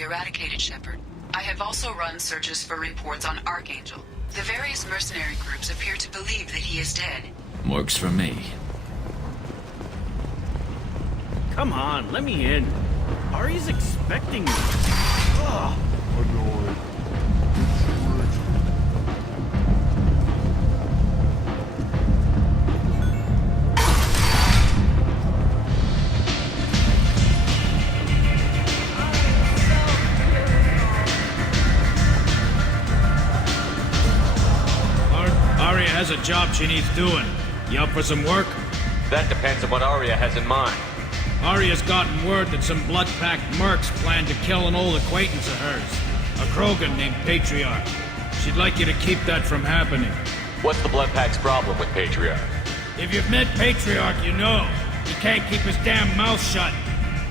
be eradicated, Shepard. I have also run searches for reports on Archangel. The various mercenary groups appear to believe that he is dead. Works for me. Come on, let me in. Ari's expecting me. Ugh. Annoyed. Aria has a job she needs doing. You up for some work? That depends on what Arya has in mind. Aria's gotten word that some blood-packed mercs plan to kill an old acquaintance of hers. A Krogan named Patriarch. She'd like you to keep that from happening. What's the Bloodpack's problem with Patriarch? If you've met Patriarch, you know. He can't keep his damn mouth shut.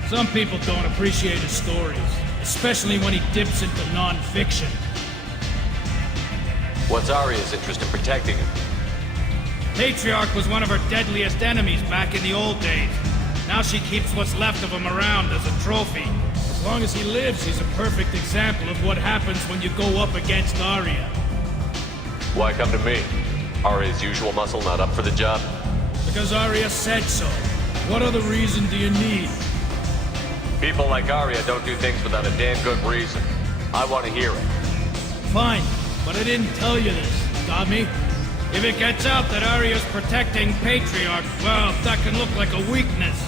Some people don't appreciate his stories, especially when he dips into non-fiction. What's Arya's interest in protecting him? Patriarch was one of her deadliest enemies back in the old days. Now she keeps what's left of him around as a trophy. As long as he lives, he's a perfect example of what happens when you go up against Arya. Why come to me? Arya's usual muscle not up for the job? Because Arya said so. What other reason do you need? People like Arya don't do things without a damn good reason. I want to hear it. Fine, but I didn't tell you this. Got me? If it gets out that Arya's protecting Patriarch, well, that can look like a weakness.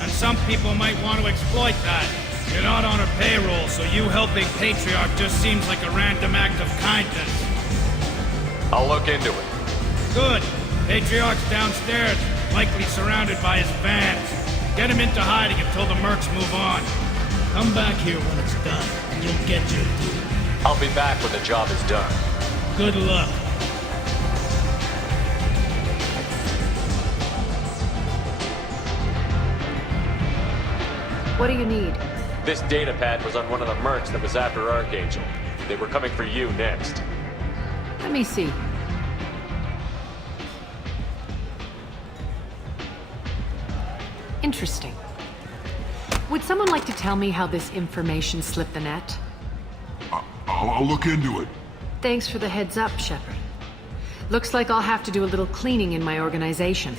And some people might want to exploit that. You're not on her payroll, so you helping Patriarch just seems like a random act of kindness. I'll look into it. Good. Patriarch's downstairs, likely surrounded by his vans. Get him into hiding until the mercs move on. Come back here when it's done, and you'll get your due. I'll be back when the job is done. Good luck. What do you need? This data pad was on one of the mercs that was after Archangel. They were coming for you next. Let me see. Interesting. Would someone like to tell me how this information slipped the net? I'll look into it. Thanks for the heads up, Shepard. Looks like I'll have to do a little cleaning in my organization.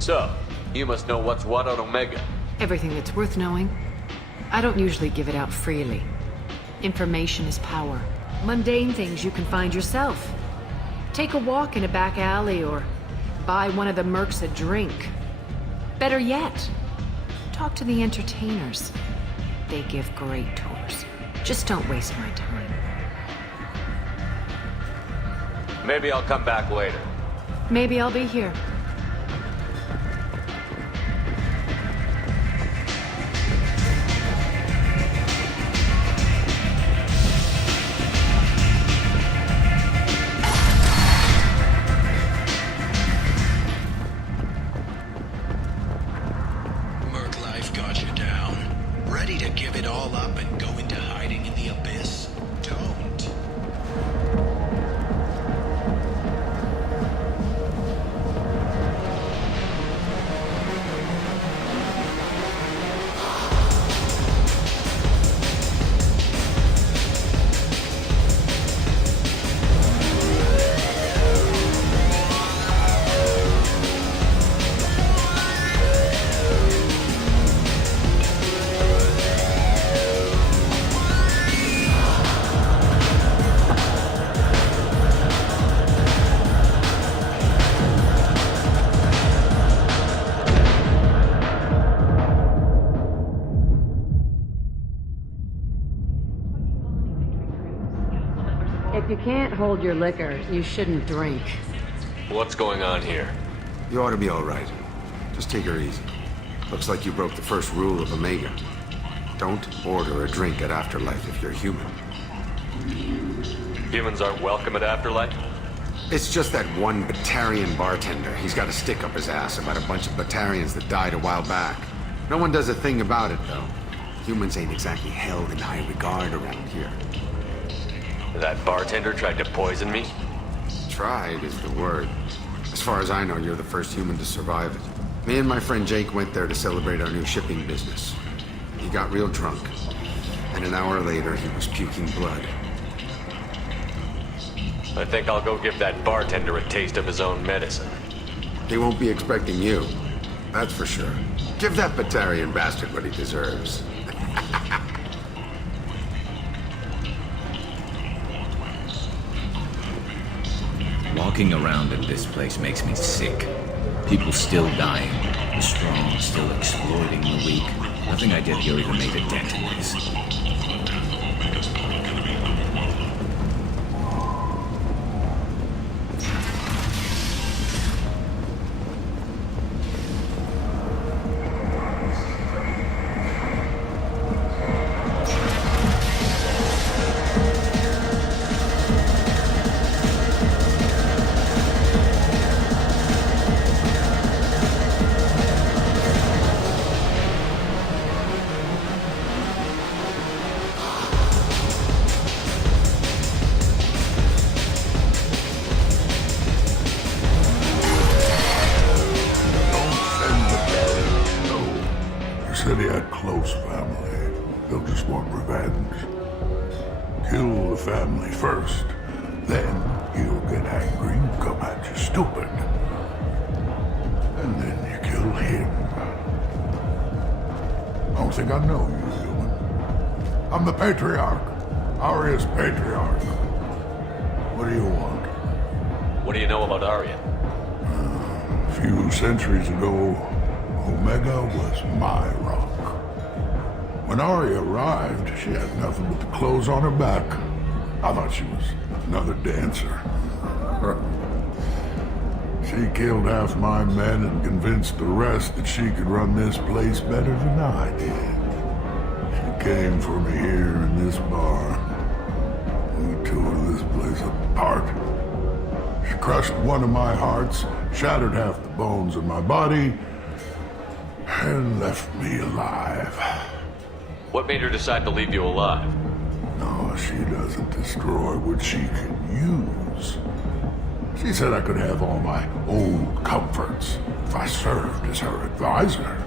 So, you must know what's what on Omega. Everything that's worth knowing. I don't usually give it out freely. Information is power. Mundane things you can find yourself. Take a walk in a back alley or buy one of the mercs a drink. Better yet, talk to the entertainers. They give great tours. Just don't waste my time. Maybe I'll come back later. Maybe I'll be here. If you can't hold your liquor, you shouldn't drink. What's going on here? You ought to be all right. Just take her easy. Looks like you broke the first rule of Omega. Don't order a drink at Afterlife if you're human. Humans aren't welcome at Afterlife? It's just that one Batarian bartender. He's got a stick up his ass about a bunch of Batarians that died a while back. No one does a thing about it, though. Humans ain't exactly held in high regard around here. That bartender tried to poison me? Tried is the word. As far as I know, you're the first human to survive it. Me and my friend Jake went there to celebrate our new shipping business. He got real drunk. And an hour later, he was puking blood. I think I'll go give that bartender a taste of his own medicine. He won't be expecting you. That's for sure. Give that Batarian bastard what he deserves. Walking around in this place makes me sick. People still dying. The strong still exploiting the weak. Nothing I did here even made a dent in this. Said he had close family. They'll just want revenge. Kill the family first. Then he'll get angry and come at you stupid. And then you kill him. I don't think I know you, human. I'm the Patriarch. Arya's Patriarch. What do you want? What do you know about Arya? A few centuries ago, Omega was my rock. When Arya arrived, she had nothing but the clothes on her back. I thought she was another dancer. She killed half my men and convinced the rest that she could run this place better than I did. She came for me here in this bar. We tore this place apart. She crushed one of my hearts, shattered half the bones in my body, and left me alive. What made her decide to leave you alive? No, she doesn't destroy what she can use. She said I could have all my old comforts if I served as her advisor.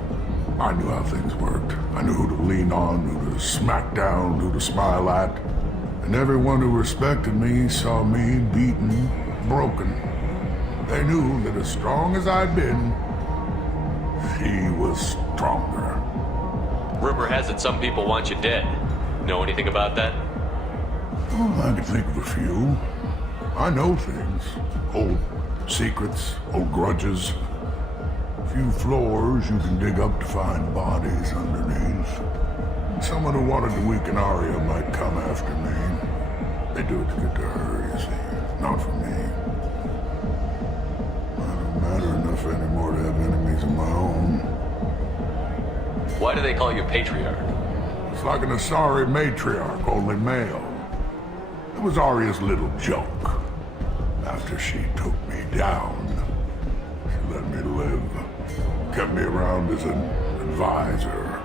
I knew how things worked. I knew who to lean on, who to smack down, who to smile at. And everyone who respected me saw me beaten, broken. They knew that as strong as I'd been, she was stronger. Rumor has it some people want you dead. Know anything about that? Well, I can think of a few. I know things. Old secrets, old grudges. A few floors you can dig up to find bodies underneath. Someone who wanted to weaken Arya might come after me. They do it to get to her, you see. Not for me. I don't matter enough anymore to have enemies of my own. Why do they call you Patriarch? It's like an Asari matriarch, only male. It was Arya's little joke. After she took me down, she let me live. Kept me around as an advisor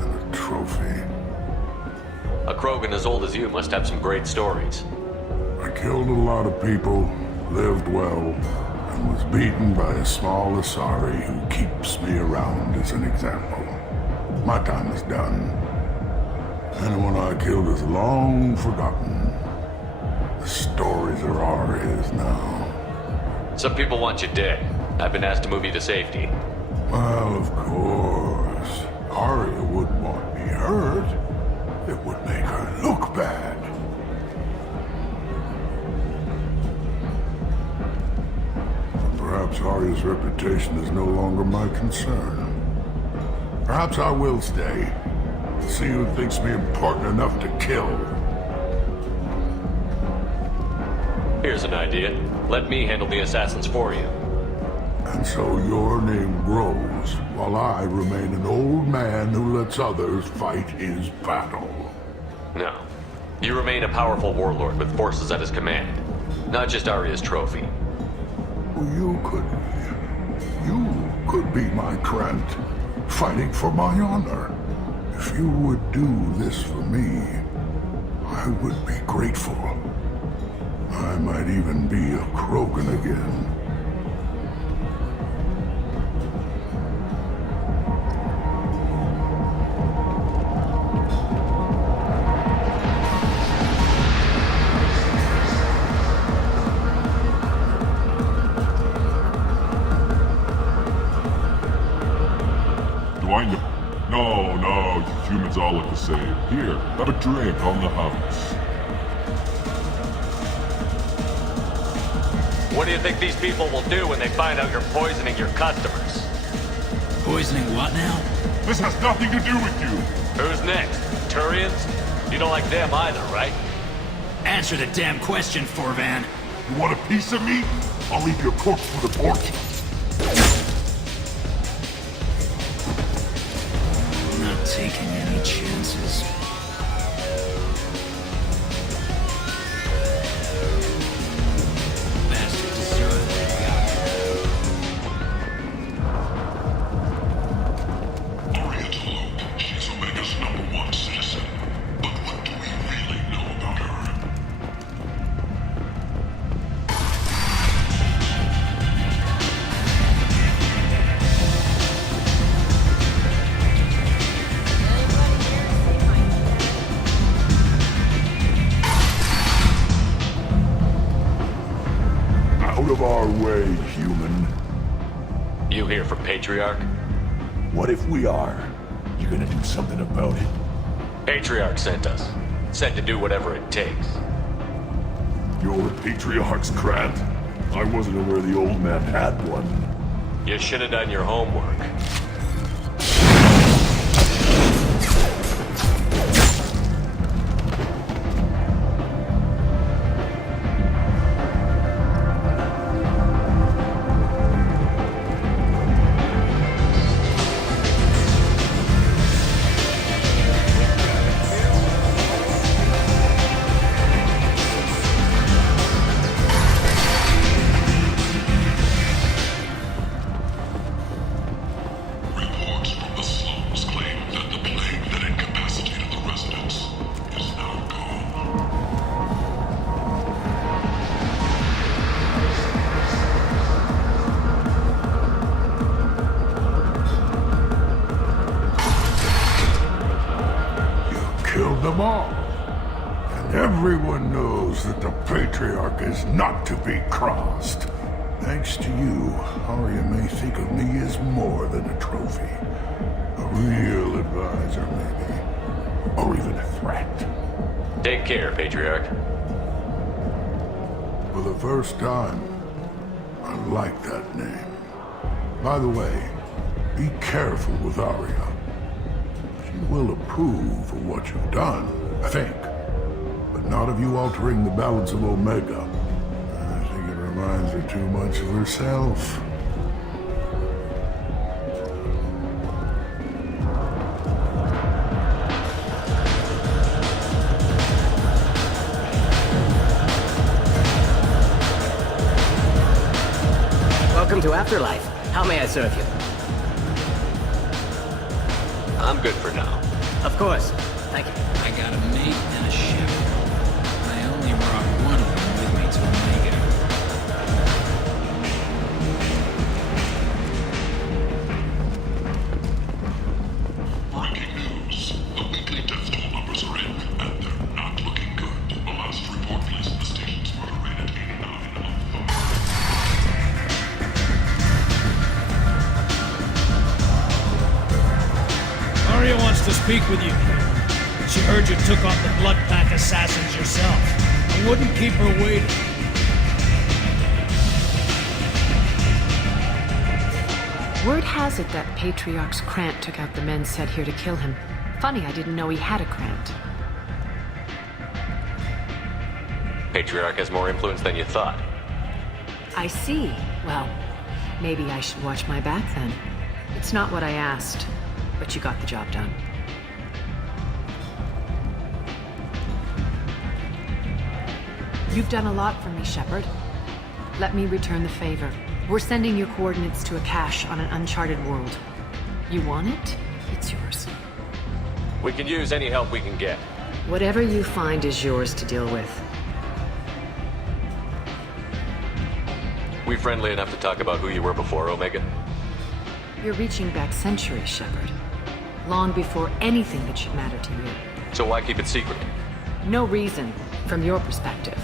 and a trophy. A Krogan as old as you must have some great stories. I killed a lot of people, lived well, and was beaten by a small Asari who keeps me around as an example. My time is done. Anyone I killed is long forgotten. The stories are Arya's now. Some people want you dead. I've been asked to move you to safety. Well, of course. Arya wouldn't want me hurt. It would make her look bad. But perhaps Arya's reputation is no longer my concern. Perhaps I will stay. See who thinks me important enough to kill. Here's an idea. Let me handle the assassins for you. And so your name grows, while I remain an old man who lets others fight his battle. No. You remain a powerful warlord with forces at his command. Not just Arya's trophy. Well, you could be my Trent, fighting for my honor. If you would do this for me, I would be grateful. I might even be a Krogan again. find him. No, you humans all look the same. Here, have a drink on the house. What do you think these people will do when they find out you're poisoning your customers? Poisoning what now? This has nothing to do with you. Who's next? Turians? You don't like them either, right? Answer the damn question, Forvan. You want a piece of me? I'll leave your corpse for the torch. Not taking any chances. Bastard deserved what he got. Aria Tolo, she's Omega's #1 citizen. But what do we really know about her? Out of our way, human. You here from Patriarch? What if we are? You gonna do something about it? Patriarch sent us. Said to do whatever it takes. You're the Patriarch's Grant? I wasn't aware the old man had one. You should have done your homework. Reports from the slums claim that the plague that incapacitated the residents is now gone. You killed them all. And everyone knows that the Patriarch is not to be crossed. Thanks to you, Arya may think of me as more than a trophy. A real advisor, maybe. Or even a threat. Take care, Patriarch. For the first time, I like that name. By the way, be careful with Arya. She will approve of what you've done, I think. But not of you altering the balance of Omega. I think it reminds her too much of herself. Welcome to Afterlife. How may I serve you? I'm good for now. Of course. Thank you. I got a mate and a ship. I only brought one of them with me to Omega. Breaking news. The weekly death toll numbers are in, and they're not looking good. The last report placed the station's murder rate at 89 of them. Arya wants to speak with you. She heard you took on the Blood Pack assassins yourself. I wouldn't keep her waiting. Word has it that Patriarch's Krant took out the men sent here to kill him. Funny, I didn't know he had a Krant. Patriarch has more influence than you thought. I see. Well, maybe I should watch my back then. It's not what I asked, but you got the job done. You've done a lot for me, Shepard. Let me return the favor. We're sending your coordinates to a cache on an uncharted world. You want it? It's yours. We can use any help we can get. Whatever you find is yours to deal with. We friendly enough to talk about who you were before, Omega? You're reaching back centuries, Shepard. Long before anything that should matter to you. So why keep it secret? No reason, from your perspective.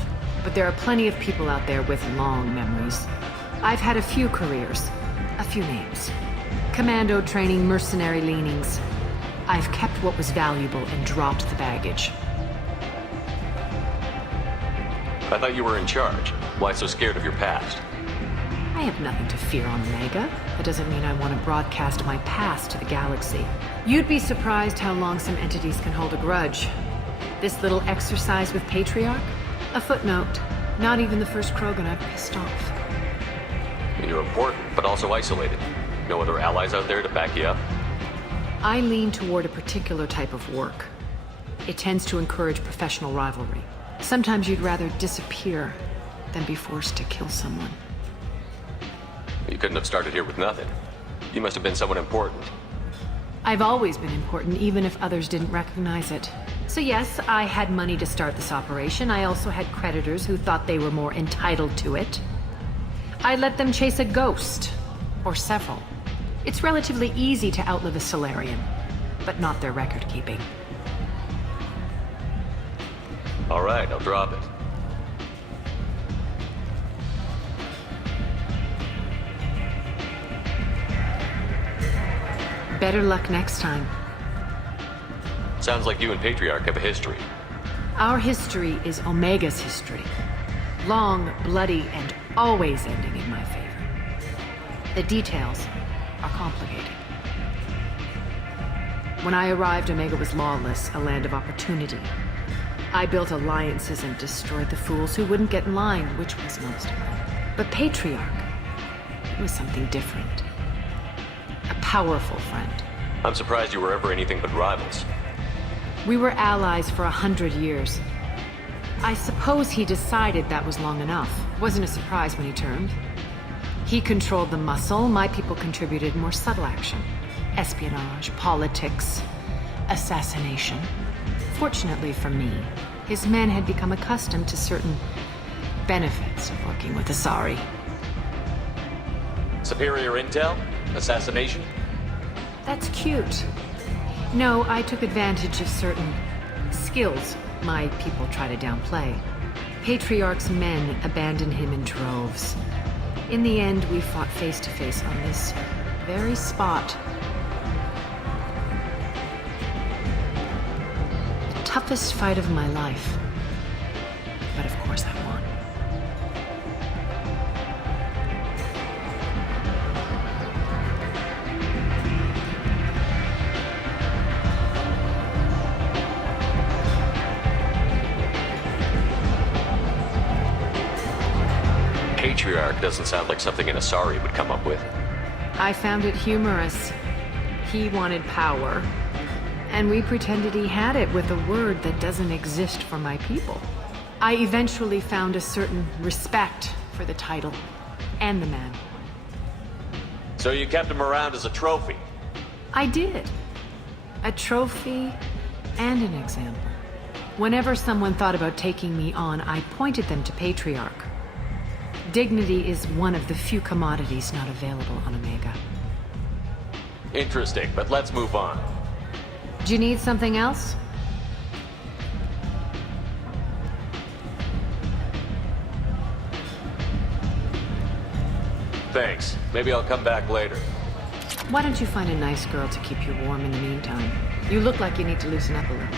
But there are plenty of people out there with long memories. I've had a few careers, a few names. Commando training, mercenary leanings. I've kept what was valuable and dropped the baggage. I thought you were in charge. Why so scared of your past? I have nothing to fear on Omega. That doesn't mean I want to broadcast my past to the galaxy. You'd be surprised how long some entities can hold a grudge. This little exercise with Patriarch? A footnote. Not even the first Krogan I've pissed off. You're important, but also isolated. No other allies out there to back you up? I lean toward a particular type of work. It tends to encourage professional rivalry. Sometimes you'd rather disappear than be forced to kill someone. You couldn't have started here with nothing. You must have been someone important. I've always been important, even if others didn't recognize it. So yes, I had money to start this operation. I also had creditors who thought they were more entitled to it. I let them chase a ghost, or several. It's relatively easy to outlive a Solarian, but not their record-keeping. All right, I'll drop it. Better luck next time. Sounds like you and Patriarch have a history. Our history is Omega's history. Long, bloody, and always ending in my favor. The details are complicated. When I arrived, Omega was lawless, a land of opportunity. I built alliances and destroyed the fools who wouldn't get in line, which was most of them. But Patriarch, it was something different. A powerful friend. I'm surprised you were ever anything but rivals. We were allies for 100 years. I suppose he decided that was long enough. Wasn't a surprise when he turned. He controlled the muscle, my people contributed more subtle action. Espionage, politics, assassination. Fortunately for me, his men had become accustomed to certain benefits of working with Asari. Superior intel? Assassination? That's cute. No, I took advantage of certain skills my people try to downplay. Patriarch's men abandoned him in droves. In the end, we fought face to face on this very spot. The toughest fight of my life. But of course I won. Patriarch doesn't sound like something an Asari would come up with. I found it humorous. He wanted power, and we pretended he had it with a word that doesn't exist for my people. I eventually found a certain respect for the title and the man. So you kept him around as a trophy? I did. A trophy and an example. Whenever someone thought about taking me on, I pointed them to Patriarch. Dignity is one of the few commodities not available on Omega. Interesting, but let's move on. Do you need something else? Thanks. Maybe I'll come back later. Why don't you find a nice girl to keep you warm in the meantime? You look like you need to loosen up a little.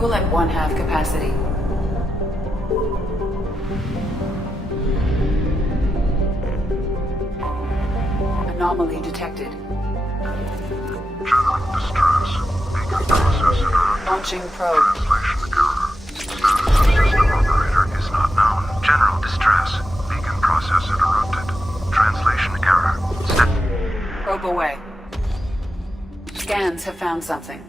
Fuel at 1/2 capacity. Anomaly detected. General distress. Beacon process interrupted. Launching probe. Translation error. System operator is not known. General distress. Beacon process interrupted. Translation error. Probe away. Scans have found something.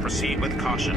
Proceed with caution.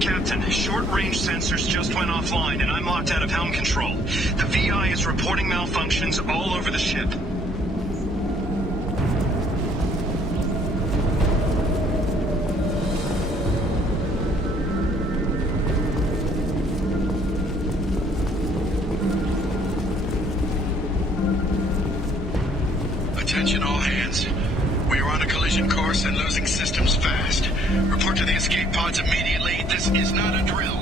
Captain, short-range sensors just went offline and I'm locked out of helm control. The VI is reporting malfunctions all over the ship. Attention all hands. We are on a collision course and losing systems fast. Report to the escape pods immediately. This is not a drill.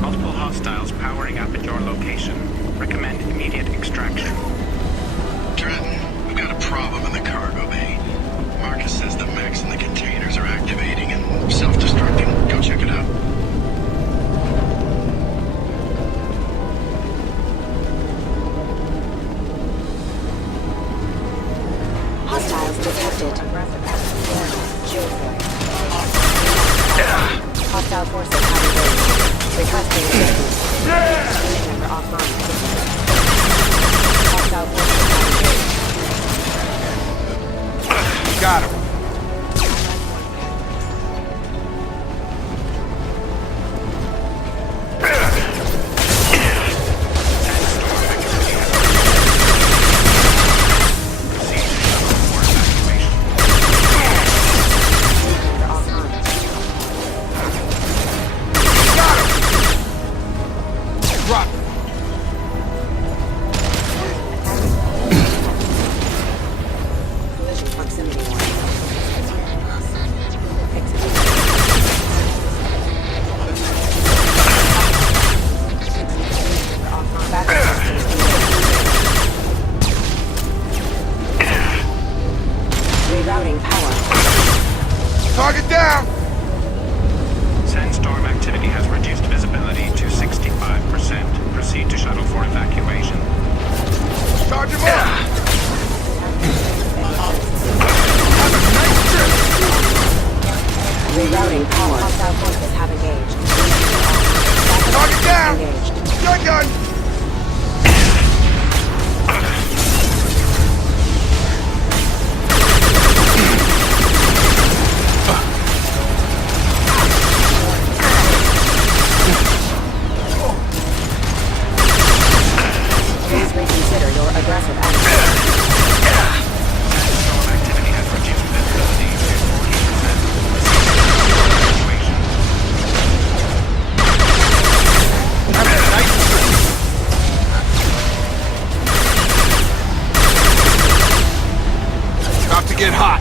Multiple hostiles powering up at your location. Recommend immediate extraction. Trenton, we've got a problem in the cargo bay. Marcus says the mechs in the containers are activating and self-destructing. Go check it out. Hostiles detected. Hostile forces have engaged. Requesting assistance. Member offline. Hostile forces have engaged. Got him. Shotgun! Please reconsider your aggressive action. Sandstorm activity has reduced visibility to 40%. Evacuation. About to get hot.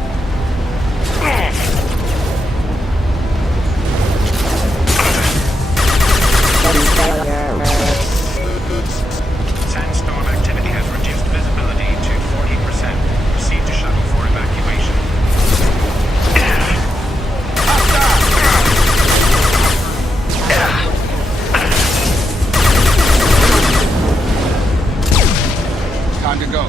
Sandstorm activity has reduced visibility to 40%. Proceed to shuttle for evacuation. Time to go.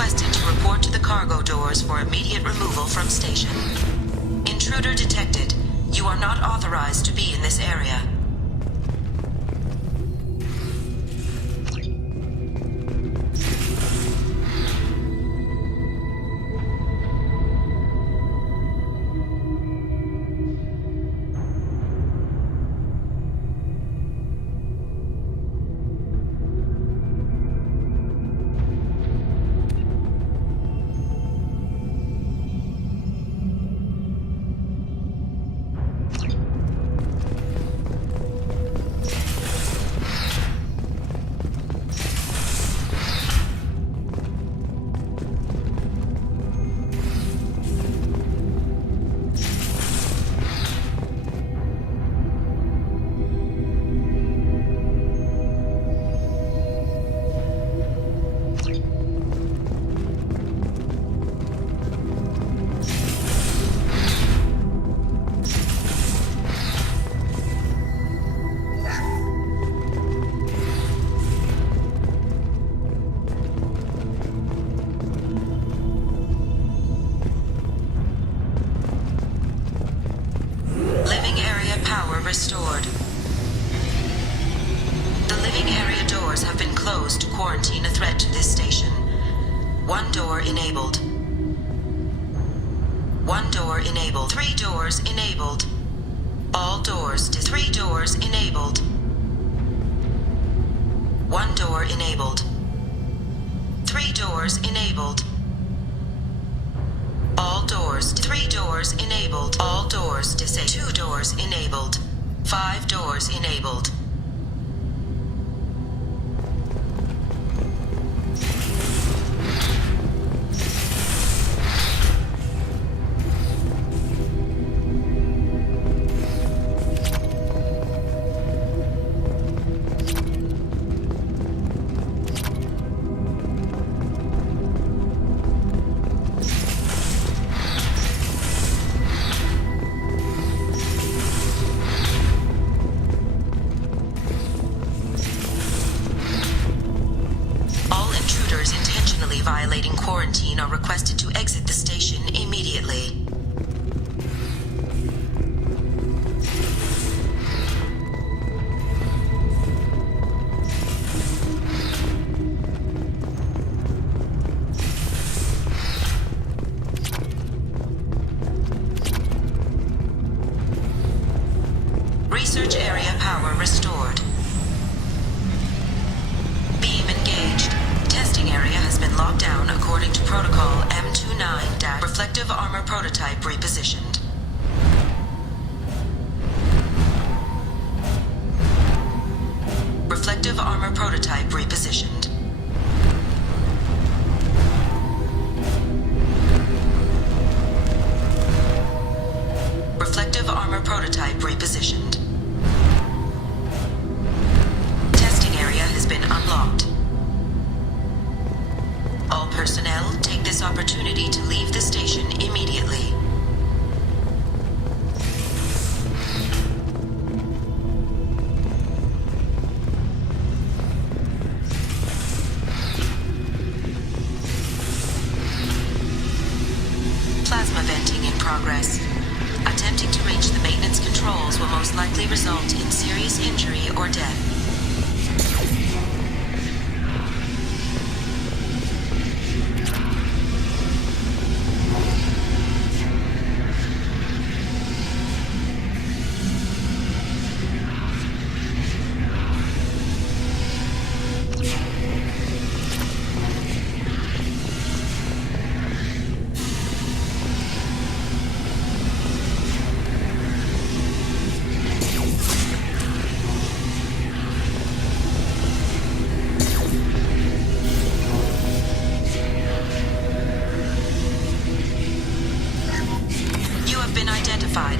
requested to report to the cargo doors for immediate removal from station. Intruder detected. You are not authorized to be in this area. Restored. The living area doors have been closed to quarantine a threat to this station. One door enabled. One door enabled. 3 doors enabled. All doors to 3 doors enabled. 1 door enabled. 3 doors enabled. All doors to 3 doors enabled. All doors to say 2 doors enabled. 5 doors enabled. Violating quarantine are requested to exit the station immediately. Research area power restored. Beam engaged. Testing area has been locked down according to protocol M29- reflective armor prototype repositioned. Reflective armor prototype repositioned. Reflective armor prototype repositioned. Testing area has been unlocked. All personnel take this opportunity to leave the station immediately. Plasma venting in progress. Attempting to reach the maintenance controls will most likely result in serious injury or death.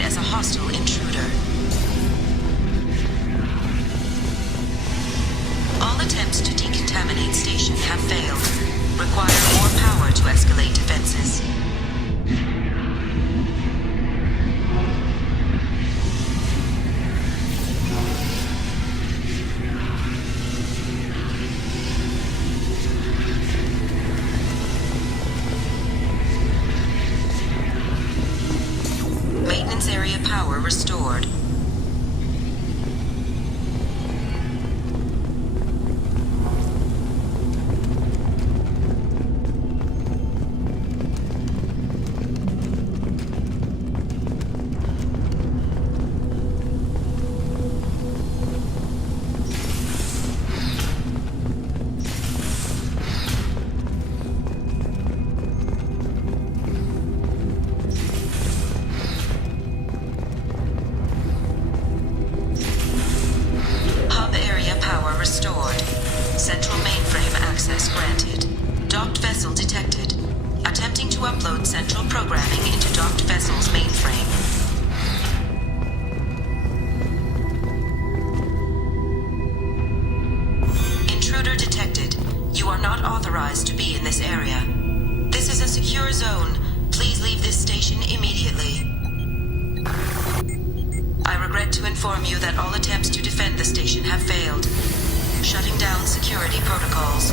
As a hostile intruder. All attempts to decontaminate station have failed. Require more power to escalate defenses. Docked vessel detected. Attempting to upload central programming into docked vessel's mainframe. Intruder detected. You are not authorized to be in this area. This is a secure zone. Please leave this station immediately. I regret to inform you that all attempts to defend the station have failed. Shutting down security protocols.